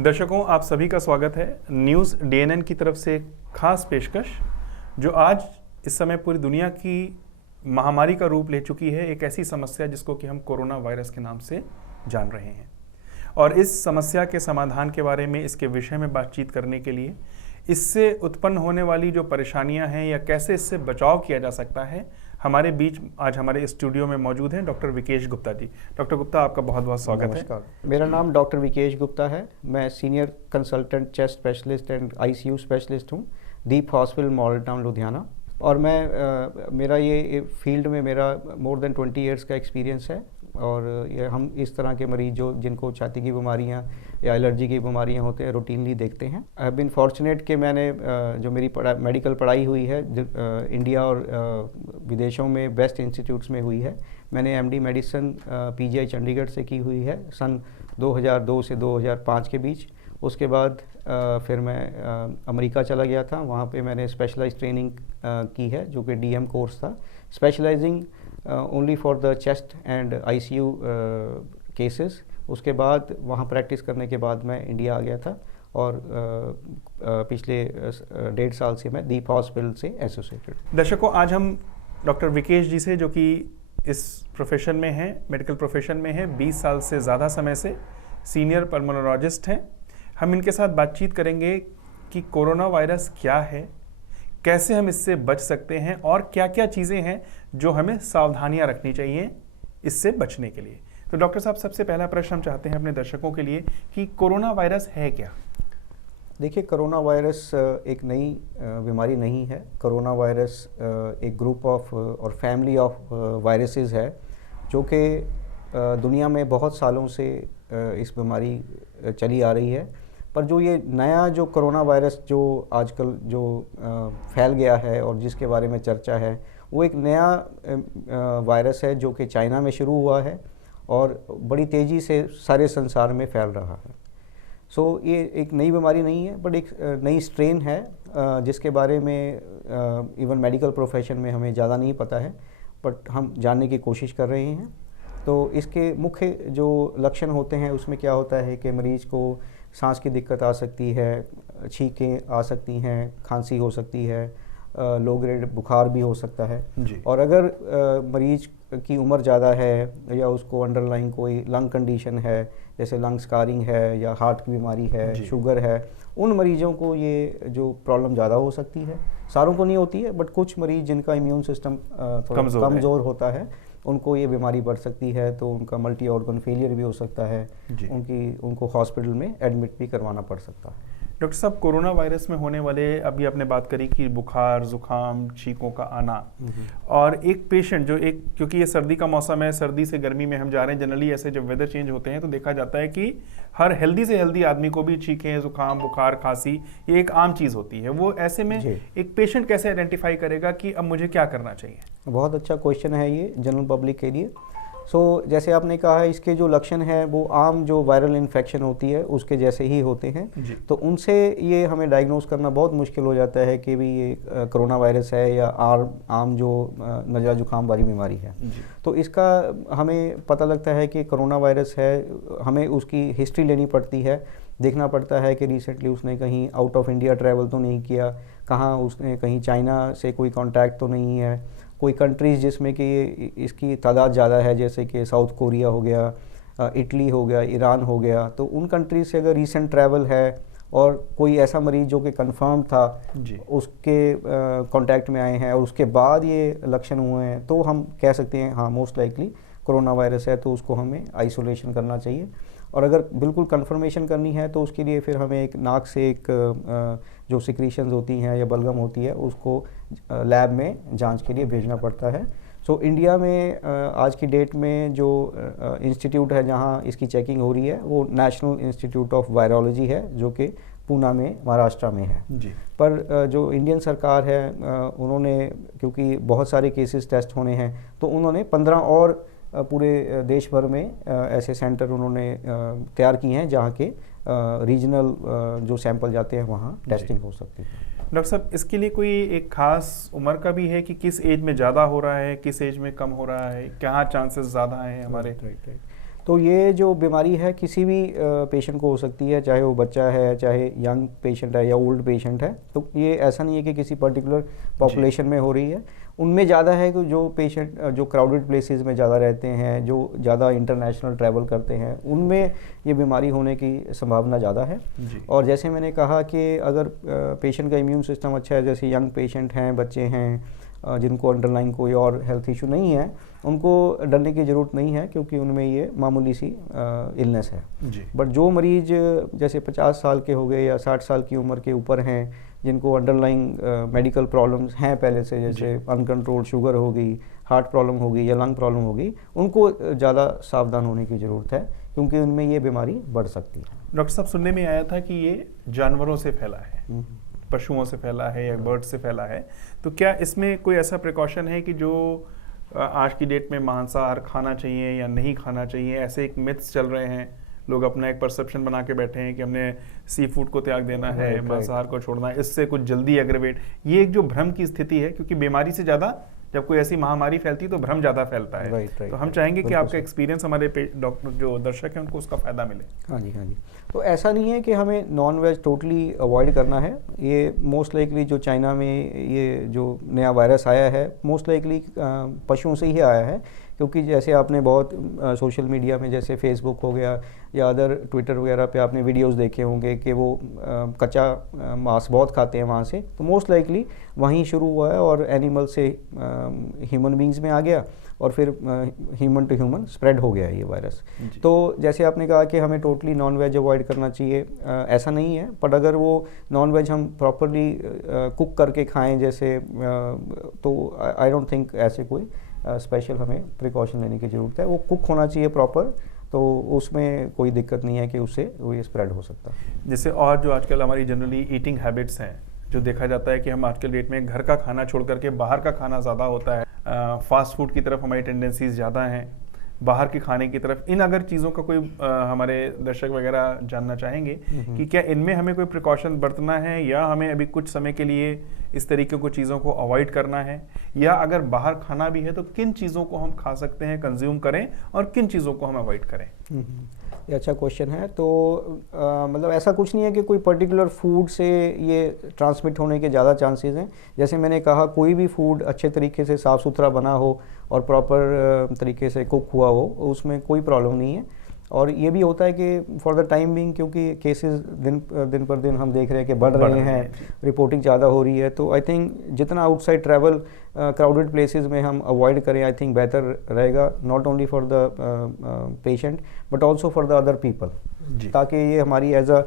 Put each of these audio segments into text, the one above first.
दर्शकों, आप सभी का स्वागत है। न्यूज़ डीएनएन की तरफ से खास पेशकश जो आज इस समय पूरी दुनिया की महामारी का रूप ले चुकी है, एक ऐसी समस्या जिसको कि हम कोरोना वायरस के नाम से जान रहे हैं। और इस समस्या के समाधान के बारे में, इसके विषय में बातचीत करने के लिए, इससे उत्पन्न होने वाली जो परेशानियां हैं या कैसे इससे बचाव किया जा सकता है, हमारे बीच आज हमारे स्टूडियो में मौजूद हैं डॉक्टर विकेश गुप्ता जी। डॉक्टर गुप्ता, आपका बहुत बहुत स्वागत है। मेरा नाम डॉक्टर विकेश गुप्ता है। मैं senior consultant chest specialist and ICU specialist हूँ, दीप हॉस्पिटल मॉडल टाउन लुधियाना। और मैं मेरा ये फील्ड में मेरा मोर देन 20 इयर्स का एक्सपीरियंस है। और ये हम इस तरह के मरीज जिनको छाती की बीमारियां या एलर्जी की बीमारियां होते हैं रूटीनली देखते हैं। आई हैव बीन फॉर्चुनेट कि मैंने जो मेरी मेडिकल पढ़ाई हुई है इंडिया और विदेशों में बेस्ट इंस्टीट्यूट्स में हुई है। मैंने एमडी मेडिसिन पीजीआई चंडीगढ़ से की हुई है सन 2002 से 2005 के बीच। उसके बाद फिर मैं अमेरिका चला गया था। वहाँ पे मैंने स्पेशलाइज ट्रेनिंग की है जो कि डीएम कोर्स था, specialising only for the chest and ICU cases. उसके बाद वहाँ प्रैक्टिस करने के बाद मैं इंडिया आ गया था और पिछले 1.5 साल से मैं दीप हॉस्पिटल से एसोसिएटेड। दर्शकों, आज हम डॉक्टर विकेश जी से, जो कि इस प्रोफेशन में हैं, मेडिकल प्रोफेशन में हैं, 20 साल से ज़्यादा समय से सीनियर पल्मोनोलॉजिस्ट हैं, हम इनके साथ बातचीत करेंगे कि कोरोना वायरस क्या है, कैसे हम इससे बच सकते हैं और क्या क्या चीज़ें हैं जो हमें सावधानियां रखनी चाहिए इससे बचने के लिए। तो डॉक्टर साहब, सबसे पहला प्रश्न हम चाहते हैं अपने दर्शकों के लिए कि कोरोना वायरस है क्या? देखिए, कोरोना वायरस एक नई बीमारी नहीं है। कोरोना वायरस एक ग्रुप ऑफ और फैमिली ऑफ वायरसेस है जो कि दुनिया में बहुत सालों से इस बीमारी चली आ रही है। पर जो ये नया जो कोरोना वायरस जो आजकल जो फैल गया है और जिसके बारे में चर्चा है, वो एक नया वायरस है जो कि चाइना में शुरू हुआ है और बड़ी तेज़ी से सारे संसार में फैल रहा है। सो ये एक नई बीमारी नहीं है, बट एक नई स्ट्रेन है जिसके बारे में इवन मेडिकल प्रोफेशन में हमें ज़्यादा नहीं पता है, बट हम जानने की कोशिश कर रहे हैं। तो इसके मुख्य जो लक्षण होते हैं उसमें क्या होता है कि मरीज़ को सांस की दिक्कत आ सकती है, छींकें आ सकती हैं, खांसी हो सकती है, लो ग्रेड बुखार भी हो सकता है जी। और अगर मरीज की उम्र ज़्यादा है या उसको अंडरलाइन कोई लंग कंडीशन है, जैसे लंग स्कारिंग है या हार्ट की बीमारी है, शुगर है, उन मरीजों को ये जो प्रॉब्लम ज़्यादा हो सकती है। सारों को नहीं होती है, बट कुछ मरीज जिनका इम्यून सिस्टम थोड़ा कमज़ोर होता है उनको ये बीमारी बढ़ सकती है, तो उनका मल्टी ऑर्गन फेलियर भी हो सकता है, उनको हॉस्पिटल में एडमिट भी करवाना पड़ सकता है। डॉक्टर साहब, कोरोना वायरस में होने वाले, अभी आपने बात करी कि बुखार, जुकाम, छींकों का आना, और एक पेशेंट जो क्योंकि ये सर्दी का मौसम है, सर्दी से गर्मी में हम जा रहे हैं, जनरली ऐसे जब वेदर चेंज होते हैं तो देखा जाता है कि हर हेल्दी से हेल्दी आदमी को भी छींकें, जुकाम, बुखार, खांसी ये एक आम चीज़ होती है। वो ऐसे में एक पेशेंट कैसे आइडेंटिफाई करेगा कि अब मुझे क्या करना चाहिए? बहुत अच्छा क्वेश्चन है ये जनरल पब्लिक के लिए। जैसे आपने कहा है, इसके जो लक्षण हैं वो आम जो वायरल इन्फेक्शन होती है उसके जैसे ही होते हैं। तो उनसे ये हमें डायग्नोस करना बहुत मुश्किल हो जाता है कि भी ये कोरोना वायरस है या आम जो नज़ला जुकाम वाली बीमारी है। तो इसका हमें पता लगता है कि कोरोना वायरस है, हमें उसकी हिस्ट्री लेनी पड़ती है, देखना पड़ता है कि रिसेंटली उसने कहीं आउट ऑफ इंडिया ट्रैवल तो नहीं किया, कहाँ उसने कहीं चाइना से कोई कांटेक्ट तो नहीं है, कोई कंट्रीज़ जिसमें कि इसकी तादाद ज़्यादा है, जैसे कि साउथ कोरिया हो गया, इटली हो गया, ईरान हो गया। तो उन कंट्रीज से अगर रीसेंट ट्रैवल है और कोई ऐसा मरीज जो कि कंफर्म था उसके कांटेक्ट में आए हैं और उसके बाद ये लक्षण हुए हैं, तो हम कह सकते हैं हाँ मोस्ट लाइकली कोरोना वायरस है, तो उसको हमें आइसोलेशन करना चाहिए। और अगर बिल्कुल कंफर्मेशन करनी है तो उसके लिए फिर हमें एक नाक से एक जो सिक्रीशंस होती हैं या बलगम होती है उसको लैब में जांच के लिए भेजना पड़ता है। इंडिया में आज की डेट में जो इंस्टीट्यूट है जहां इसकी चेकिंग हो रही है वो नेशनल इंस्टीट्यूट ऑफ वायरोलॉजी है, जो कि पूना में महाराष्ट्र में है जी। पर जो इंडियन सरकार है उन्होंने, क्योंकि बहुत सारे केसेस टेस्ट होने हैं, तो उन्होंने 15 और पूरे देश भर में ऐसे सेंटर उन्होंने तैयार किए हैं जहाँ के रीजनल जो सैंपल जाते हैं वहाँ टेस्टिंग हो सकती है। डॉक्टर साहब, इसके लिए कोई एक खास उम्र का भी है कि किस एज में ज़्यादा हो रहा है, किस एज में कम हो रहा है, क्या चांसेस ज़्यादा हैं हमारे? राइट। तो ये जो बीमारी है किसी भी पेशेंट को हो सकती है, चाहे वो बच्चा है, चाहे यंग पेशेंट है या ओल्ड पेशेंट है। तो ये ऐसा नहीं है कि किसी पर्टिकुलर पॉपुलेशन में हो रही है। उनमें ज़्यादा है कि जो पेशेंट जो क्राउडेड प्लेसेस में ज़्यादा रहते हैं, जो ज़्यादा इंटरनेशनल ट्रैवल करते हैं, उनमें ये बीमारी होने की संभावना ज़्यादा है। और जैसे मैंने कहा कि अगर पेशेंट का इम्यून सिस्टम अच्छा है, जैसे यंग पेशेंट हैं, बच्चे हैं, जिनको अंडरलाइन कोई और हेल्थ इशू नहीं है, उनको डरने की ज़रूरत नहीं है, क्योंकि उनमें ये मामूली सी इलनेस है। बट जो मरीज़ जैसे 50 साल के हो गए या 60 साल की उम्र के ऊपर हैं, जिनको अंडरलाइंग मेडिकल प्रॉब्लम्स हैं पहले से, जैसे अनकंट्रोल्ड शुगर हो गई, हार्ट प्रॉब्लम हो गई या लंग प्रॉब्लम हो गई, उनको ज़्यादा सावधान होने की ज़रूरत है, क्योंकि उनमें ये बीमारी बढ़ सकती है। डॉक्टर साहब, सुनने में आया था कि ये जानवरों से फैला है, पशुओं से फैला है या बर्ड से फैला है, तो क्या इसमें कोई ऐसा प्रिकॉशन है कि जो आज की डेट में मांसाहार खाना चाहिए या नहीं खाना चाहिए? ऐसे एक मिथ्स चल रहे हैं, लोग अपना एक परसेप्शन बना के बैठे हैं कि हमने सी फूड को त्याग देना है, मांसाहार को छोड़ना है, इससे कुछ जल्दी एग्रेवेट, ये एक जो भ्रम की स्थिति है, क्योंकि बीमारी से ज़्यादा जब कोई ऐसी महामारी फैलती है तो भ्रम ज़्यादा फैलता है। तो हम चाहेंगे कि आपका एक्सपीरियंस हमारे डॉक्टर जो दर्शक हैं उनको उसका फ़ायदा मिले। हाँ जी। तो ऐसा नहीं है कि हमें नॉन वेज टोटली अवॉइड करना है। ये मोस्ट लाइकली जो चाइना में ये जो नया वायरस आया है, मोस्ट लाइकली पशुओं से ही आया है, क्योंकि जैसे आपने बहुत सोशल मीडिया में जैसे फेसबुक हो गया या अदर ट्विटर वगैरह पे आपने वीडियोस देखे होंगे कि वो कच्चा मांस बहुत खाते हैं वहाँ से, तो मोस्ट लाइकली वहीं शुरू हुआ है और एनिमल से ह्यूमन बींग्स में आ गया और फिर ह्यूमन टू ह्यूमन स्प्रेड हो गया ये वायरस। तो जैसे आपने कहा कि हमें टोटली नॉन वेज अवॉइड करना चाहिए, ऐसा नहीं है, बट अगर वो नॉन वेज हम प्रॉपरली कुक करके खाएं जैसे, तो आई डोंट थिंक ऐसे कोई स्पेशल हमें प्रिकॉशन लेने की ज़रूरत है। वो कुक होना चाहिए प्रॉपर, तो उसमें कोई दिक्कत नहीं है कि उससे वो ये स्प्रेड हो सकता है। जैसे और जो आजकल हमारी जनरली ईटिंग हैबिट्स हैं, जो देखा जाता है कि हम आजकल डेट में घर का खाना छोड़ करके बाहर का खाना ज़्यादा होता है, फास्ट फूड की तरफ हमारी टेंडेंसीज ज़्यादा हैं, बाहर के खाने की तरफ, इन अगर चीज़ों का कोई हमारे दर्शक वगैरह जानना चाहेंगे कि क्या इनमें हमें कोई प्रिकॉशन बरतना है या हमें अभी कुछ समय के लिए इस तरीके को चीज़ों को अवॉइड करना है, या अगर बाहर खाना भी है तो किन चीज़ों को हम खा सकते हैं, कंज्यूम करें, और किन चीज़ों को हम अवॉइड करें? ये अच्छा क्वेश्चन है। तो मतलब ऐसा कुछ नहीं है कि कोई पर्टिकुलर फूड से ये ट्रांसमिट होने के ज़्यादा चांसेस हैं। जैसे मैंने कहा, कोई भी फूड अच्छे तरीके से साफ़ सुथरा बना हो और प्रॉपर तरीके से कुक हुआ हो, उसमें कोई प्रॉब्लम नहीं है। और ये भी होता है कि फॉर द टाइम बिंग, क्योंकि केसेस दिन पर दिन हम देख रहे हैं कि बढ़ रहे हैं, रिपोर्टिंग ज़्यादा हो रही है, तो आई थिंक जितना आउटसाइड ट्रैवल क्राउडेड प्लेसेस में हम अवॉइड करें, आई थिंक बेहतर रहेगा, not only for the patient but also for the other people, ताकि ये हमारी एज अ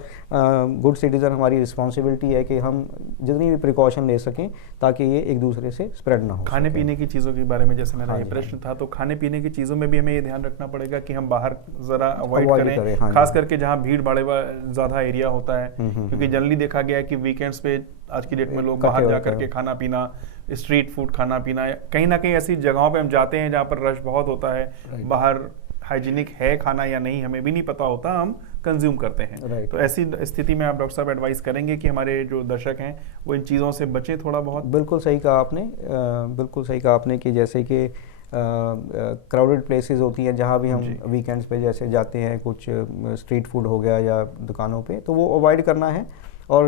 गुड सिटीज़न हमारी रिस्पॉन्सिबिलिटी है कि हम जितनी भी प्रिकॉशन ले सकें ताकि ये एक दूसरे से स्प्रेड ना हो। खाने पीने की चीज़ों के बारे में जैसे मेरा ये प्रश्न था, तो खाने पीने की चीज़ों में भी हमें ये ध्यान रखना पड़ेगा कि हम बाहर ज़रा अवॉइड करें, खास करके जहाँ भीड़ भाड़ ज़्यादा एरिया होता है, क्योंकि जनरली देखा गया है कि वीकेंड्स पे आज की डेट में लोग बाहर जा करके खाना पीना, स्ट्रीट फूड खाना पीना, कहीं ना कहीं ऐसी जगहों पे हम जाते हैं जहाँ पर रश बहुत होता है, बाहर हाइजीनिक है खाना या नहीं हमें भी नहीं पता होता, हम कंज्यूम करते हैं। तो ऐसी स्थिति में आप डॉक्टर साहब एडवाइस करेंगे कि हमारे जो दर्शक हैं वो इन चीज़ों से बचें थोड़ा बहुत? बिल्कुल सही कहा आपने, बिल्कुल सही कहा आपने कि जैसे कि क्राउडेड प्लेसेस होती हैं जहाँ भी हम वीकेंड्स पे जैसे जाते हैं, कुछ स्ट्रीट फूड हो गया या दुकानों पे, तो वो अवॉइड करना है। और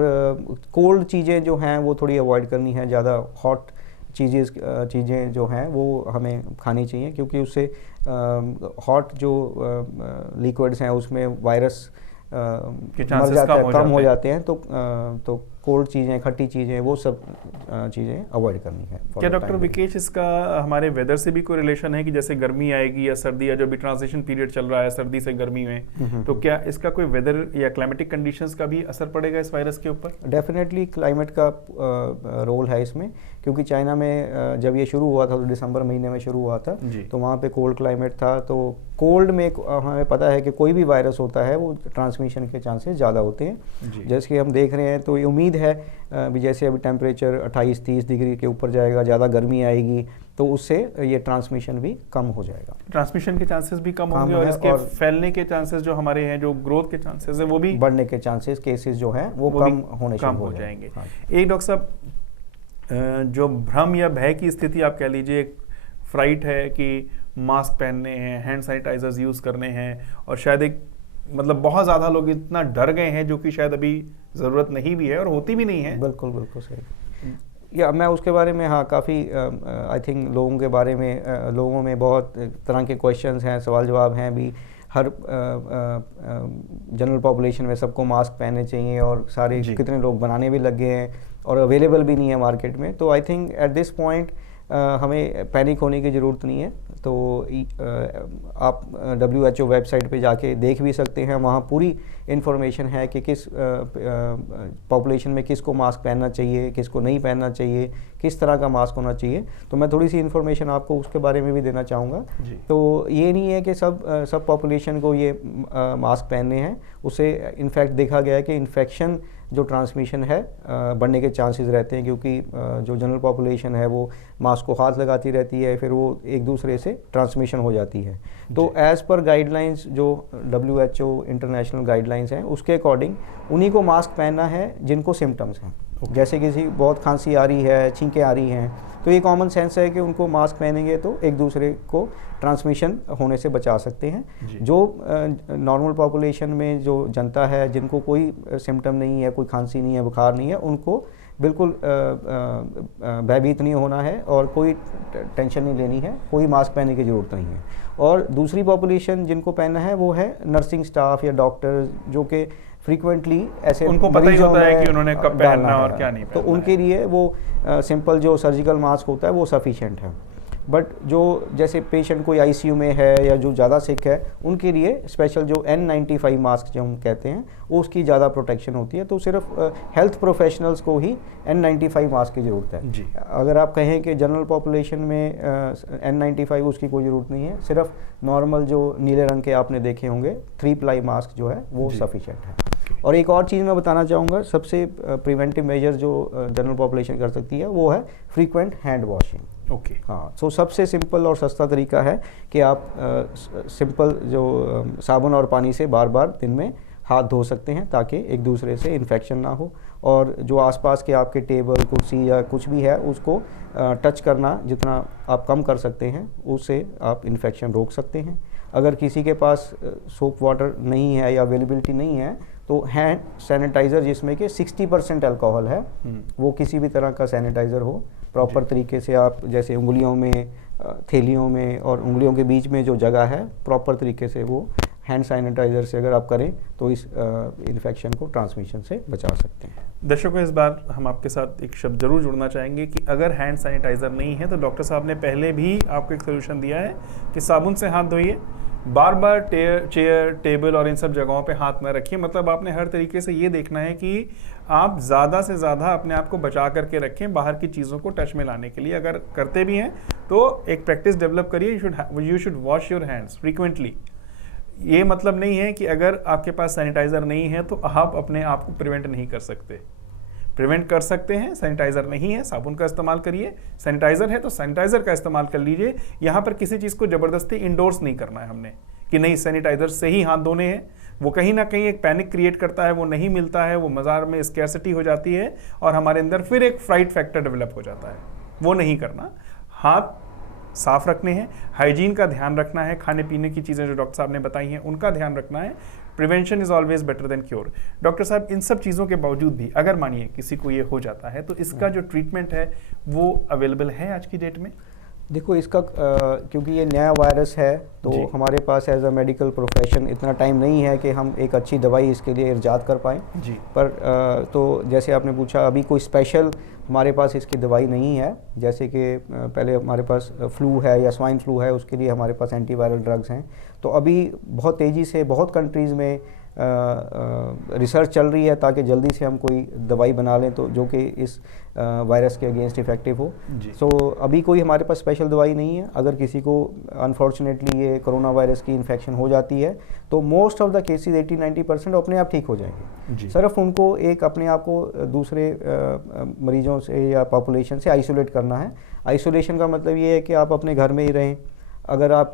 कोल्ड चीज़ें जो हैं वो थोड़ी अवॉइड करनी है, ज़्यादा हॉट चीज़ें जो हैं वो हमें खानी चाहिए, क्योंकि उससे हॉट जो लिक्विड्स हैं उसमें वायरस के मर जाता है, कम हो जाते हैं। तो कोल्ड चीज़ें, खट्टी चीज़ें, वो सब चीज़ें अवॉइड करनी है। क्या डॉक्टर विकेश इसका हमारे वेदर से भी कोई रिलेशन है कि जैसे गर्मी आएगी या सर्दी, या जो भी ट्रांजिशन पीरियड चल रहा है सर्दी से गर्मी में, तो क्या इसका कोई वेदर या क्लाइमेटिक कंडीशंस का भी असर पड़ेगा इस वायरस के ऊपर? डेफिनेटली क्लाइमेट का रोल है इसमें, क्योंकि चाइना में जब ये शुरू हुआ था तो दिसंबर महीने में शुरू हुआ था, तो वहाँ पे कोल्ड क्लाइमेट था। तो कोल्ड में हमें पता है कि कोई भी वायरस होता है वो ट्रांसमिशन के चांसेस ज़्यादा होते हैं। जैसे कि हम देख रहे हैं, तो ये उम्मीद है भी जैसे अभी टेम्परेचर 28-30 डिग्री के ऊपर जाएगा, ज़्यादा गर्मी आएगी, तो उससे ये ट्रांसमिशन भी कम हो जाएगा, ट्रांसमिशन के चांसेस भी कम होंगे, और इसके फैलने के चांसेस जो हमारे हैं, जो ग्रोथ के चांसेस है वो भी बढ़ने के चांसेस, केसेस जो हैं वो कम होने शुरू हो जाएंगे। एक डॉक्टर साहब, जो भ्रम या भय की स्थिति आप कह लीजिए, फ्राइट है कि मास्क पहनने हैं, हैंड सैनिटाइजर्स यूज़ करने हैं, और शायद एक मतलब बहुत ज़्यादा लोग इतना डर गए हैं जो कि शायद अभी ज़रूरत नहीं भी है और होती भी नहीं है। बिल्कुल बिल्कुल सही। या मैं उसके बारे में हाँ काफ़ी आई थिंक लोगों के बारे में लोगों में बहुत तरह के क्वेश्चंस हैं, सवाल जवाब हैं भी। हर जनरल पॉपुलेशन में सबको मास्क पहनने चाहिए और सारे कितने लोग बनाने भी लग गए हैं और अवेलेबल भी नहीं है मार्केट में। तो I think at this point हमें पैनिक होने की ज़रूरत नहीं है। तो आप WHO वेबसाइट पे जाके देख भी सकते हैं, वहाँ पूरी इन्फॉर्मेशन है कि किस पॉपुलेशन में किसको मास्क पहनना चाहिए, किसको नहीं पहनना चाहिए, किस तरह का मास्क होना चाहिए। तो मैं थोड़ी सी इन्फॉर्मेशन आपको उसके बारे में भी देना चाहूँगा। तो ये नहीं है कि सब पॉपुलेशन को ये मास्क पहनने हैं। उससे इनफैक्ट देखा गया है कि इन्फेक्शन जो ट्रांसमिशन है बढ़ने के चांसेस रहते हैं, क्योंकि जो जनरल पॉपुलेशन है वो मास्क को हाथ लगाती रहती है, फिर वो एक दूसरे से ट्रांसमिशन हो जाती है। तो एज़ पर गाइडलाइंस जो WHO इंटरनेशनल गाइडलाइंस हैं उसके अकॉर्डिंग उन्हीं को मास्क पहनना है जिनको सिम्टम्स हैं। जैसे किसी बहुत खांसी आ रही है, छींकें आ रही हैं, तो ये कॉमन सेंस है कि उनको मास्क पहनेंगे तो एक दूसरे को ट्रांसमिशन होने से बचा सकते हैं। जो नॉर्मल पॉपुलेशन में जो जनता है जिनको कोई सिम्टम नहीं है, कोई खांसी नहीं है, बुखार नहीं है, उनको बिल्कुल भयभीत नहीं होना है और कोई टेंशन नहीं लेनी है, कोई मास्क पहनने की ज़रूरत नहीं है। और दूसरी पॉपुलेशन जिनको पहनना है वो है नर्सिंग स्टाफ या डॉक्टर्स, जो कि फ्रीक्वेंटली ऐसे उनको पता ही होता है कि उन्होंने कब पहनना और क्या नहीं पहनना। तो उनके लिए वो सिंपल जो सर्जिकल मास्क होता है वो सफिशिएंट है। बट जो जैसे पेशेंट कोई ICU में है या जो ज़्यादा सिक है, उनके लिए स्पेशल जो N95 मास्क जो हम कहते हैं वो उसकी ज़्यादा प्रोटेक्शन होती है। तो सिर्फ हेल्थ प्रोफेशनल्स को ही N95 मास्क की ज़रूरत है जी। अगर आप कहें कि जनरल पॉपुलेशन में N95 उसकी कोई ज़रूरत नहीं है, सिर्फ नॉर्मल जो नीले रंग के आपने देखे होंगे 3 प्लाई मास्क जो है वो सफिशिएंट है। और एक और चीज़ मैं बताना चाहूँगा, सबसे प्रिवेंटिव मेजर जो जनरल पॉपुलेशन कर सकती है वो है फ्रीक्वेंट हैंड वॉशिंग। हाँ, सो सबसे सिंपल और सस्ता तरीका है कि आप सिंपल जो साबुन और पानी से बार बार दिन में हाथ धो सकते हैं ताकि एक दूसरे से इन्फेक्शन ना हो। और जो आसपास के आपके टेबल, कुर्सी या कुछ भी है उसको टच करना जितना आप कम कर सकते हैं उससे आप इन्फेक्शन रोक सकते हैं। अगर किसी के पास सोप वाटर नहीं है या अवेलेबिलिटी नहीं है तो हैंड सैनिटाइज़र जिसमें कि 60% अल्कोहल है, वो किसी भी तरह का सैनिटाइज़र हो, प्रॉपर तरीके से आप जैसे उंगलियों में, थैलियों में और उंगलियों के बीच में जो जगह है प्रॉपर तरीके से वो हैंड सैनिटाइज़र से अगर आप करें तो इस इन्फेक्शन को ट्रांसमिशन से बचा सकते हैं। दर्शकों, इस बार हम आपके साथ एक शब्द जरूर जुड़ना चाहेंगे कि अगर हैंड सैनिटाइज़र नहीं है तो डॉक्टर साहब ने पहले भी आपको एक सोल्यूशन दिया है कि साबुन से हाथ धोइए, बार बार चेयर, टेबल और इन सब जगहों पे हाथ न रखिए। मतलब आपने हर तरीके से ये देखना है कि आप ज़्यादा से ज़्यादा अपने आप को बचा करके रखें बाहर की चीज़ों को टच में लाने के लिए। अगर करते भी हैं तो एक प्रैक्टिस डेवलप करिए, you should wash your hands frequently. ये मतलब नहीं है कि अगर आपके पास सैनिटाइज़र नहीं है तो आप अपने आप को प्रिवेंट नहीं कर सकते। प्रिवेंट कर सकते हैं। सैनिटाइज़र नहीं है, साबुन का इस्तेमाल करिए। सैनिटाइज़र है तो सैनिटाइज़र का इस्तेमाल कर लीजिए। यहाँ पर किसी चीज़ को ज़बरदस्ती इंडोर्स नहीं करना है हमने कि नहीं सैनिटाइज़र से ही हाथ धोने हैं। वो कहीं ना कहीं एक पैनिक क्रिएट करता है, वो नहीं मिलता है, वो बाजार में स्कैर्सिटी हो जाती है और हमारे अंदर फिर एक फ्राइट फैक्टर डेवलप हो जाता है। वो नहीं करना। हाथ साफ रखने हैं, हाइजीन का ध्यान रखना है, खाने पीने की चीज़ें जो डॉक्टर साहब ने बताई हैं उनका ध्यान रखना है। Prevention is always better than cure. Doctor साहब, इन सब चीज़ों के बावजूद भी अगर मानिए किसी को ये हो जाता है तो इसका जो ट्रीटमेंट है वो अवेलेबल है आज की डेट में? देखो, इसका क्योंकि ये नया वायरस है तो हमारे पास एज अ मेडिकल प्रोफेशन इतना टाइम नहीं है कि हम एक अच्छी दवाई इसके लिए इजाद कर पाएँ जी। पर तो जैसे आपने पूछा, अभी कोई स्पेशल हमारे पास इसकी दवाई नहीं है। जैसे कि पहले हमारे पास फ्लू है या स्वाइन फ्लू है, उसके लिए हमारे पास एंटीवायरल ड्रग्स हैं। तो अभी बहुत तेज़ी से बहुत कंट्रीज़ में रिसर्च चल रही है ताकि जल्दी से हम कोई दवाई बना लें तो जो कि इस वायरस के अगेंस्ट इफ़ेक्टिव हो। सो अभी कोई हमारे पास स्पेशल दवाई नहीं है। अगर किसी को अनफॉर्चुनेटली ये कोरोना वायरस की इन्फेक्शन हो जाती है तो मोस्ट ऑफ द केसेस 80-90% अपने आप ठीक हो जाएंगे। सिर्फ उनको एक अपने आप को दूसरे मरीजों से या पॉपुलेशन से आइसोलेट करना है। आइसोलेशन का मतलब ये है कि आप अपने घर में ही रहें। अगर आप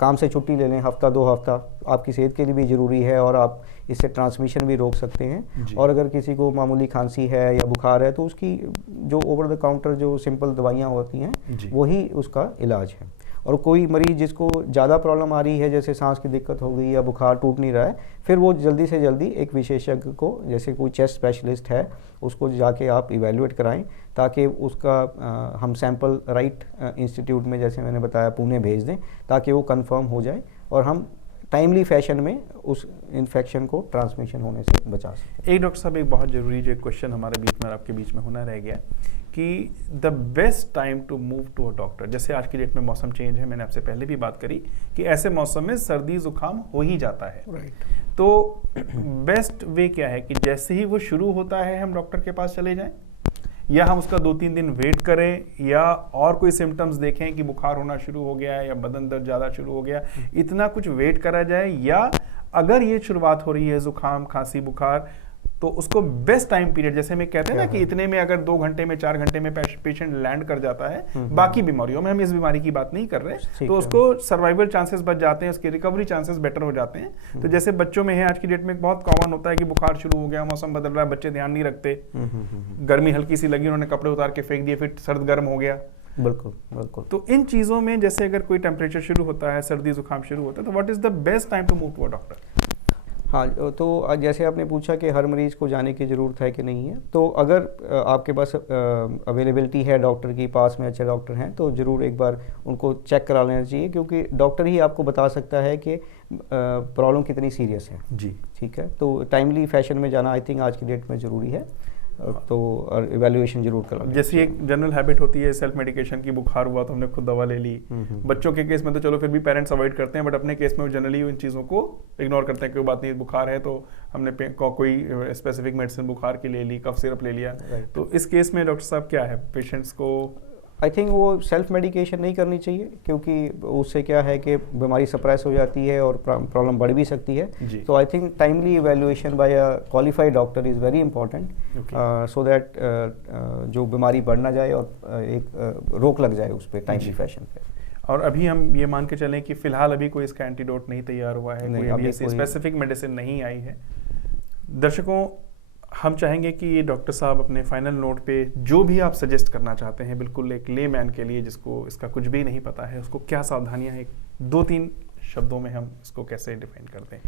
काम से छुट्टी ले लें हफ्ता 2 हफ्ता, आपकी सेहत के लिए भी ज़रूरी है और आप इससे ट्रांसमिशन भी रोक सकते हैं। और अगर किसी को मामूली खांसी है या बुखार है तो उसकी जो ओवर द काउंटर जो सिंपल दवाइयाँ होती हैं वही उसका इलाज है। और कोई मरीज़ जिसको ज़्यादा प्रॉब्लम आ रही है, जैसे सांस की दिक्कत हो गई या बुखार टूट नहीं रहा है, फिर वो जल्दी से जल्दी एक विशेषज्ञ को, जैसे कोई चेस्ट स्पेशलिस्ट है, उसको जाके आप इवेलुएट कराएं, ताकि उसका हम सैंपल राइट इंस्टीट्यूट में, जैसे मैंने बताया, पुणे भेज दें, ताकि वो कंफर्म हो जाए और हम टाइमली फैशन में उस इन्फेक्शन को ट्रांसमिशन होने से बचा सकते हैं। एक डॉक्टर साहब, एक बहुत ज़रूरी जो एक क्वेश्चन हमारे बीच में और आपके बीच में होना रह गया कि the best time to move to a doctor, जैसे आज की डेट में मौसम चेंज है, मैंने आपसे पहले भी बात करी कि ऐसे मौसम में सर्दी जुकाम हो ही जाता है, राइट। तो बेस्ट वे क्या है कि जैसे ही वो शुरू होता है हम डॉक्टर के पास चले जाएं, या हम उसका 2-3 दिन वेट करें, या और कोई सिम्टम्स देखें कि बुखार होना शुरू हो गया है या बदन दर्द ज़्यादा शुरू हो गया, इतना कुछ वेट करा जाए, या अगर ये शुरुआत हो रही है जुकाम खांसी बुखार, तो उसको बेस्ट टाइम पीरियड, जैसे हम कहते हैं ना कि इतने में अगर 2 घंटे में 4 घंटे में पेशेंट लैंड कर जाता है, बाकी बीमारियों में, हम इस बीमारी की बात नहीं कर रहे, तो उसको सर्वाइवल चांसेस बच जाते हैं, उसके रिकवरी चांसेस बेटर हो जाते हैं। तो जैसे बच्चों में है, आज की डेट में बहुत कॉमन होता है कि बुखार शुरू हो गया, मौसम बदल रहा है, बच्चे ध्यान नहीं रखते, गर्मी हल्की सी लगी, उन्होंने कपड़े उतार के फेंक दिए, फिर सर्द गर्म हो गया। बिल्कुल बिल्कुल। तो इन चीज़ों में जैसे अगर कोई टेम्परेचर शुरू होता है, सर्दी जुकाम शुरू होता है, तो what is the best time to move to a doctor? हाँ, तो जैसे आपने पूछा कि हर मरीज़ को जाने की ज़रूरत है कि नहीं है, तो अगर आपके पास अवेलेबिलिटी है डॉक्टर की, पास में अच्छे डॉक्टर हैं, तो ज़रूर एक बार उनको चेक करा लेना चाहिए, क्योंकि डॉक्टर ही आपको बता सकता है कि प्रॉब्लम कितनी सीरियस है। जी, ठीक है, तो टाइमली फैशन में जाना आई थिंक आज की डेट में ज़रूरी है, तो और इवैल्यूएशन जरूर करा। जैसी एक जनरल हैबिट होती है सेल्फ मेडिकेशन की, बुखार हुआ तो हमने खुद दवा ले ली, बच्चों के केस में तो चलो फिर भी पेरेंट्स अवॉइड करते हैं, बट अपने केस में जनरली इन चीज़ों को इग्नोर करते हैं, कोई बात नहीं, बुखार है तो हमने कोई स्पेसिफिक मेडिसिन बुखार की ले ली, कफ सिरप ले लिया। तो इस केस में डॉक्टर साहब क्या है, पेशेंट्स को आई थिंक वो सेल्फ मेडिकेशन नहीं करनी चाहिए, क्योंकि उससे क्या है कि बीमारी सप्रेस हो जाती है और प्रॉब्लम बढ़ भी सकती है। तो I think timely evaluation by a qualified doctor is very important, so that जो बीमारी बढ़ ना जाए और एक रोक लग जाए उस पर टाइमली फैशन पे। और अभी हम ये मान के चलें कि फिलहाल अभी कोई इसका एंटीडोट नहीं तैयार हुआ है, कोई अभी ऐसी स्पेसिफिक मेडिसिन नहीं आई है। दर्शकों, हम चाहेंगे कि ये डॉक्टर साहब अपने फाइनल नोट पे जो भी आप सजेस्ट करना चाहते हैं, बिल्कुल एक लेमैन के लिए जिसको इसका कुछ भी नहीं पता है, उसको क्या सावधानियां हैं, 2-3 शब्दों में हम इसको कैसे डिफाइन करते हैं?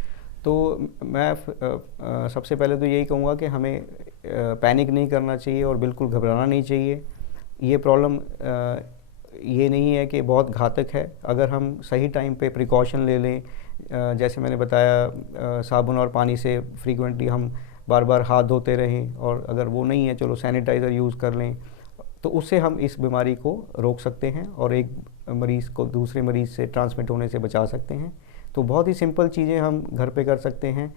तो मैं सबसे पहले तो यही कहूँगा कि हमें पैनिक नहीं करना चाहिए और बिल्कुल घबराना नहीं चाहिए। ये प्रॉब्लम ये नहीं है कि बहुत घातक है, अगर हम सही टाइम पे प्रिकॉशन ले लें, जैसे मैंने बताया साबुन और पानी से फ्रीक्वेंटली हम बार बार हाथ धोते रहें, और अगर वो नहीं है चलो सैनिटाइज़र यूज़ कर लें, तो उससे हम इस बीमारी को रोक सकते हैं और एक मरीज़ को दूसरे मरीज़ से ट्रांसमिट होने से बचा सकते हैं। तो बहुत ही सिंपल चीज़ें हम घर पे कर सकते हैं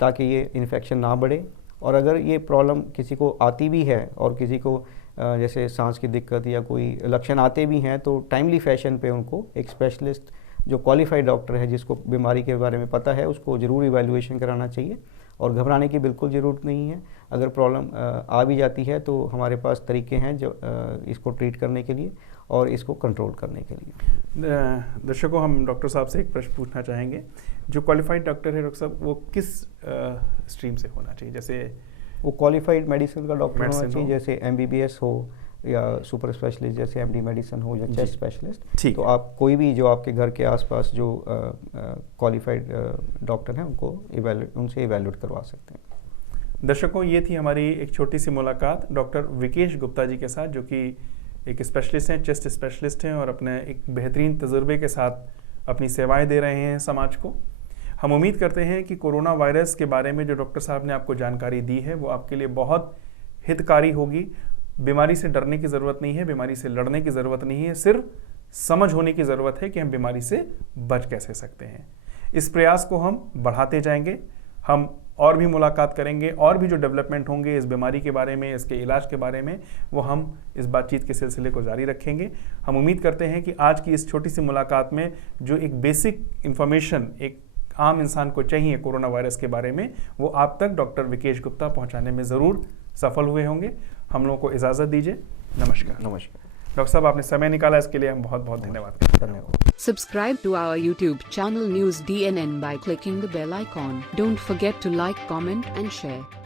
ताकि ये इन्फेक्शन ना बढ़े। और अगर ये प्रॉब्लम किसी को आती भी है और किसी को जैसे सांस की दिक्कत या कोई लक्षण आते भी हैं, तो टाइमली फैशन पे उनको एक स्पेशलिस्ट जो क्वालिफाइड डॉक्टर है जिसको बीमारी के बारे में पता है उसको ज़रूर इवैल्यूएशन कराना चाहिए, और घबराने की बिल्कुल ज़रूरत नहीं है। अगर प्रॉब्लम आ भी जाती है तो हमारे पास तरीके हैं जो इसको ट्रीट करने के लिए और इसको कंट्रोल करने के लिए। दर्शकों, हम डॉक्टर साहब से एक प्रश्न पूछना चाहेंगे, जो क्वालिफाइड डॉक्टर है डॉक्टर साहब, वो किस स्ट्रीम से होना चाहिए? जैसे वो क्वालिफाइड मेडिसिन का डॉक्टर होना चाहिए, जैसे MBBS हो या सुपर स्पेशलिस्ट जैसे MD मेडिसिन हो या चेस्ट स्पेशलिस्ट। तो आप कोई भी जो आपके घर के आसपास जो क्वालिफाइड डॉक्टर हैं उनसे इवैल्यूएट करवा सकते हैं। दर्शकों, ये थी हमारी एक छोटी सी मुलाकात डॉक्टर विकेश गुप्ता जी के साथ, जो कि एक स्पेशलिस्ट हैं, चेस्ट स्पेशलिस्ट हैं, और अपने एक बेहतरीन तजुर्बे के साथ अपनी सेवाएं दे रहे हैं समाज को। हम उम्मीद करते हैं कि कोरोना वायरस के बारे में जो डॉक्टर साहब ने आपको जानकारी दी है वो आपके लिए बहुत हितकारी होगी। बीमारी से डरने की ज़रूरत नहीं है, बीमारी से लड़ने की ज़रूरत नहीं है, सिर्फ समझ होने की ज़रूरत है कि हम बीमारी से बच कैसे सकते हैं। इस प्रयास को हम बढ़ाते जाएंगे, हम और भी मुलाकात करेंगे, और भी जो डेवलपमेंट होंगे इस बीमारी के बारे में, इसके इलाज के बारे में, वो हम इस बातचीत के सिलसिले को जारी रखेंगे। हम उम्मीद करते हैं कि आज की इस छोटी सी मुलाकात में जो एक बेसिक इन्फॉर्मेशन एक आम इंसान को चाहिए कोरोना वायरस के बारे में, वो आप तक डॉक्टर विकेश गुप्ता पहुंचाने में ज़रूर सफल हुए होंगे। हम लोगों को इजाज़त दीजिए। नमस्कार। डॉक्टर साहब, आपने समय निकाला, इसके लिए हम बहुत बहुत धन्यवाद करते हैं। Subscribe to our YouTube channel News DNN by clicking the bell icon. Don't forget to like, comment and share.